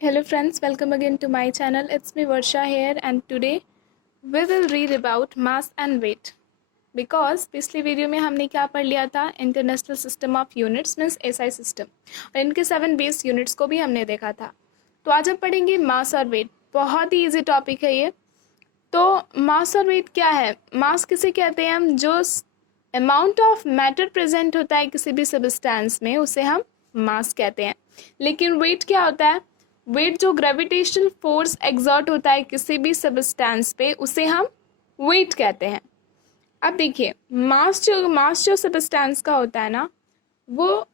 Hello friends, welcome again to my channel. It's me Varsha here and today we will read about mass and weight. Because पिछली video में हमने क्या पढ़ लिया था, international system of units means SI system, और इनके 7 base units को भी हमने देखा था। तो आज हम पढ़ेंगे मास और वेट। बहुत ही इजी टॉपिक है ये। तो मास और वेट क्या है? मास किसे कहते हैं हम? जो अमाउंट ऑफ मैटर प्रेजेंट होता है किसी भी सब्सटेंस में उसे हम मास कहते हैं। लेकिन वेट क्या होता है? वेट जो ग्रेविटेशनल फोर्स एग्जर्ट होता है किसी भी सब्सटेंस पे उसे हम वेट कहते हैं। अब देखिए, मास जो सब्सटेंस का होता है ना, वो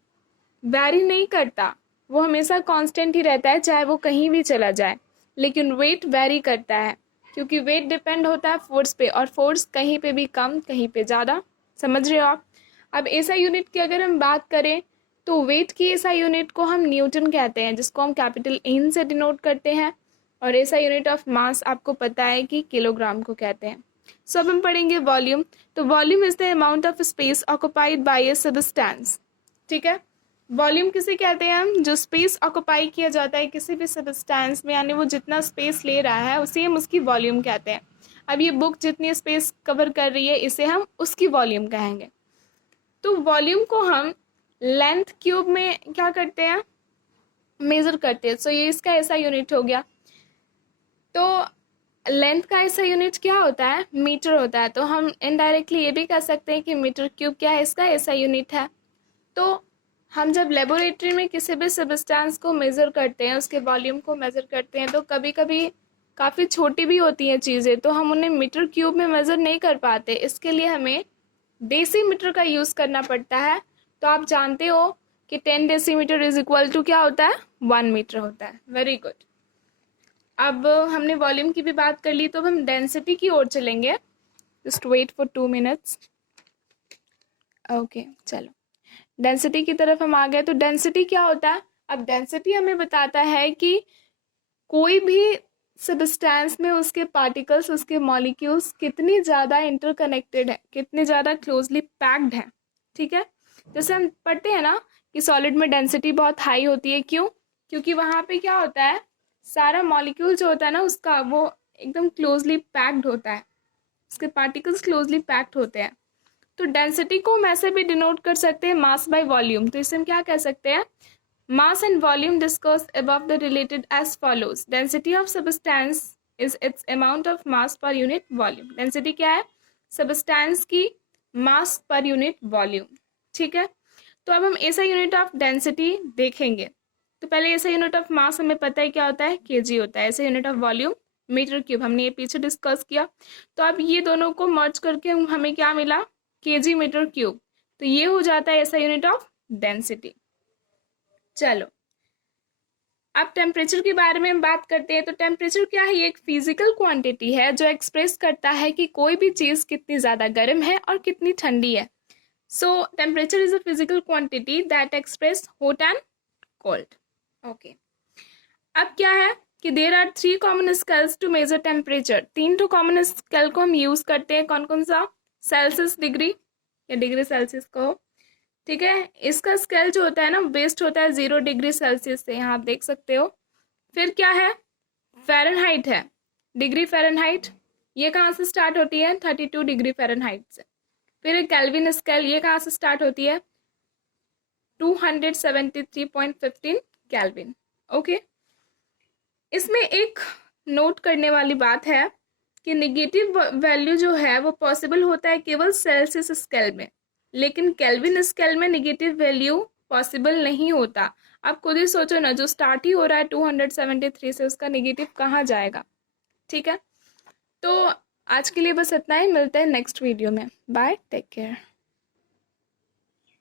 वैरी नहीं करता, वो हमेशा कांस्टेंट ही रहता है चाहे वो कहीं भी चला जाए। लेकिन वेट वैरी करता है क्योंकि वेट डिपेंड होता है फोर्स पे, और फोर्स कहीं पे भी कम कहीं पे ज़्यादा। समझ रहे हो आप? अब ऐसा यूनिट की अगर हम बात करें तो वेट की ऐसा यूनिट को हम न्यूटन कहते हैं, जिसको हम कैपिटल एन से डिनोट करते हैं। और ऐसा यूनिट ऑफ मास आपको पता है कि किलोग्राम को कहते हैं। सो अब हम पढ़ेंगे वॉल्यूम। तो volume is the amount of space occupied by a substance. ठीक है, वॉल्यूम किसे कहते हैं हम? जो स्पेस ऑक्युपाई किया जाता है किसी भी सब्सटेंस में, यानी वो जितना स्पेस ले रहा है उसे हम उसकी वॉल्यूम कहते हैं। अब ये बुक जितनी स्पेस कवर कर रही है इसे हम उसकी वॉल्यूम कहेंगे। तो वॉल्यूम को हम लेंथ क्यूब में क्या करते हैं? मेजर करते हैं। सो ये इसका ऐसा यूनिट हो गया। तो लेंथ का ऐसा यूनिट क्या होता है? मीटर होता है। तो हम इनडायरेक्टली ये भी कह सकते हैं कि मीटर क्यूब क्या है, इसका ऐसा यूनिट है। तो हम जब लेबोरेटरी में किसी भी सब्सटेंस को मेज़र करते हैं, उसके वॉल्यूम को मेज़र करते हैं, तो कभी कभी काफ़ी छोटी भी होती हैं चीज़ें, तो हम उन्हें मीटर क्यूब में मेज़र नहीं कर पाते। इसके लिए हमें डेसीमीटर का यूज़ करना पड़ता है। तो आप जानते हो कि 10 डेसीमीटर इज इक्वल टू क्या होता है? 1 मीटर होता है। Very good. अब हमने वॉल्यूम की भी बात कर ली, तो अब हम डेंसिटी की ओर चलेंगे। Just wait for 2 minutes. Okay, चलो डेंसिटी की तरफ हम आ गए। तो डेंसिटी क्या होता है? अब डेंसिटी हमें बताता है कि कोई भी सब्सटेंस में उसके पार्टिकल्स, उसके मॉलिक्यूल्स कितनी ज़्यादा इंटरकनेक्टेड है, कितने ज़्यादा क्लोजली पैक्ड है। ठीक है, जैसे हम पढ़ते हैं ना कि सॉलिड में डेंसिटी बहुत हाई होती है। क्यों? क्योंकि वहाँ पे क्या होता है, सारा मॉलिक्यूल जो होता है ना उसका, वो एकदम क्लोजली पैक्ड होता है, उसके पार्टिकल्स क्लोजली पैक्ड होते हैं। तो डेंसिटी को हम ऐसे भी डिनोट कर सकते हैं, मास बाय वॉल्यूम। तो इसे हम क्या कह सकते हैं? Mass and volume discussed above the related as follows. Density of substance is its amount of mass per unit volume. Density क्या है? Substance की mass per unit volume. ठीक है, तो अब हम ऐसा यूनिट ऑफ डेंसिटी देखेंगे। तो पहले ऐसा यूनिट ऑफ मास हमें पता है क्या होता है? केजी होता है। ऐसा unit of volume meter cube, हमने ये पीछे डिस्कस किया। तो अब ये दोनों को मर्ज करके हमें क्या मिला? KG meter cube. तो ये हो जाता है ऐसा यूनिट ऑफ डेंसिटी। चलो अब टेम्परेचर के बारे में हम बात करते हैं। तो टेम्परेचर क्या है? ये एक फिजिकल क्वांटिटी है जो एक्सप्रेस करता है कि कोई भी चीज़ कितनी ज़्यादा गर्म है और कितनी ठंडी है। So temperature is a physical quantity that express hot and cold. Okay, अब क्या है कि there are 3 common scales to measure temperature. 3 तो कॉमन स्केल को हम यूज करते हैं। कौन कौन सा? सेल्सियस डिग्री या डिग्री सेल्सियस को। ठीक है, इसका स्केल जो होता है ना बेस्ड होता है 0 डिग्री सेल्सियस से, यहाँ आप देख सकते हो। फिर क्या है? फ़ारेनहाइट है, डिग्री फ़ारेनहाइट। ये कहाँ से स्टार्ट होती है? 32 डिग्री फ़ारेनहाइट से। फिर केल्विन स्केल, ये कहाँ से स्टार्ट होती है? 273.15 केल्विन। ओके, इसमें एक नोट करने वाली बात है कि नेगेटिव वैल्यू जो है वो पॉसिबल होता है केवल सेल्सियस स्केल में, लेकिन केल्विन स्केल में नेगेटिव वैल्यू पॉसिबल नहीं होता। आप खुद ही सोचो ना, जो स्टार्ट ही हो रहा है 273 से, उसका नेगेटिव कहाँ जाएगा? ठीक है, तो आज के लिए बस इतना ही। मिलते हैं नेक्स्ट वीडियो में। Bye, take care.